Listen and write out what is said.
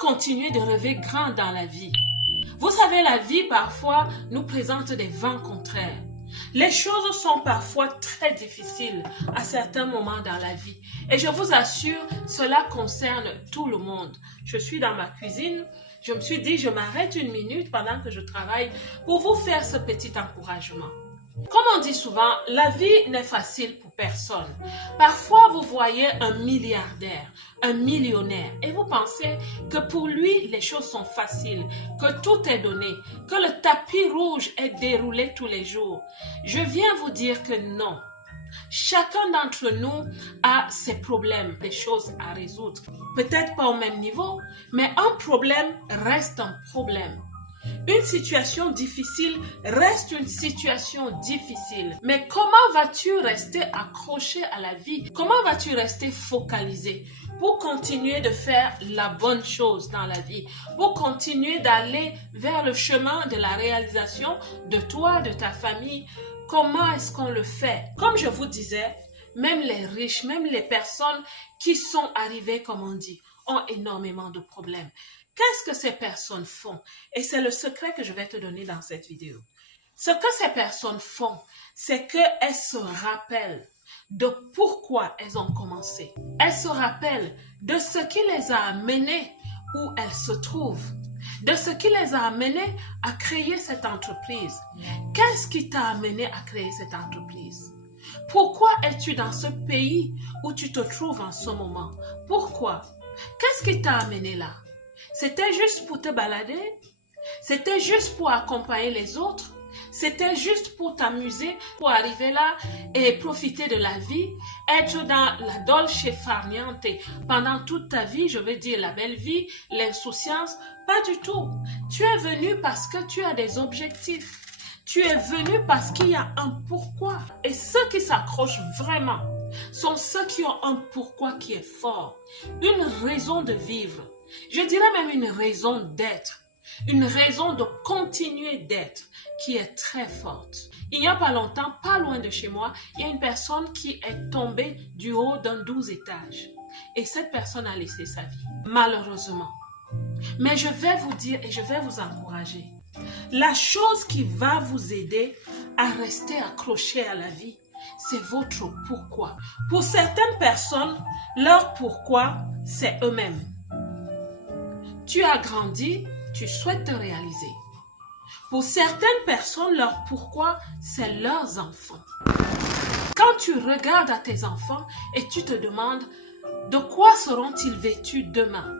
continuer de rêver grand dans la vie? Vous savez, la vie parfois nous présente des vents contraires. Les choses sont parfois très difficiles à certains moments dans la vie. Et je vous assure, cela concerne tout le monde. Je suis dans ma cuisine. Je me suis dit, je m'arrête une minute pendant que je travaille pour vous faire ce petit encouragement. Comme on dit souvent, la vie n'est facile pour personne. Parfois, vous voyez un milliardaire, un millionnaire, et vous pensez que pour lui, les choses sont faciles, que tout est donné, que le tapis rouge est déroulé tous les jours. Je viens vous dire que non. Chacun d'entre nous a ses problèmes, des choses à résoudre. Peut-être pas au même niveau, mais un problème reste un problème. Une situation difficile reste une situation difficile. Mais comment vas-tu rester accroché à la vie? Comment vas-tu rester focalisé pour continuer de faire la bonne chose dans la vie? Pour continuer d'aller vers le chemin de la réalisation de toi, de ta famille? Comment est-ce qu'on le fait? Comme je vous disais, même les riches, même les personnes qui sont arrivées, comme on dit, ont énormément de problèmes. Qu'est-ce que ces personnes font? Et c'est le secret que je vais te donner dans cette vidéo. Ce que ces personnes font, c'est qu'elles se rappellent de pourquoi elles ont commencé. Elles se rappellent de ce qui les a amenées où elles se trouvent, de ce qui les a amenées à créer cette entreprise. Qu'est-ce qui t'a amené à créer cette entreprise? Pourquoi es-tu dans ce pays où tu te trouves en ce moment? Pourquoi? Qu'est-ce qui t'a amené là? C'était juste pour te balader? C'était juste pour accompagner les autres? C'était juste pour t'amuser, pour arriver là et profiter de la vie? Être dans la dolce farniente pendant toute ta vie, je veux dire la belle vie, l'insouciance? Pas du tout. Tu es venu parce que tu as des objectifs. Tu es venu parce qu'il y a un pourquoi. Et ceux qui s'accrochent vraiment sont ceux qui ont un pourquoi qui est fort. Une raison de vivre. Je dirais même une raison d'être, une raison de continuer d'être qui est très forte. Il n'y a pas longtemps, pas loin de chez moi, il y a une personne qui est tombée du haut d'un 12 étages. Et cette personne a laissé sa vie, malheureusement. Mais je vais vous dire et je vais vous encourager. La chose qui va vous aider à rester accroché à la vie, c'est votre pourquoi. Pour certaines personnes, leur pourquoi, c'est eux-mêmes. Tu as grandi, tu souhaites te réaliser. Pour certaines personnes, leur pourquoi, c'est leurs enfants. Quand tu regardes à tes enfants et tu te demandes de quoi seront-ils vêtus demain?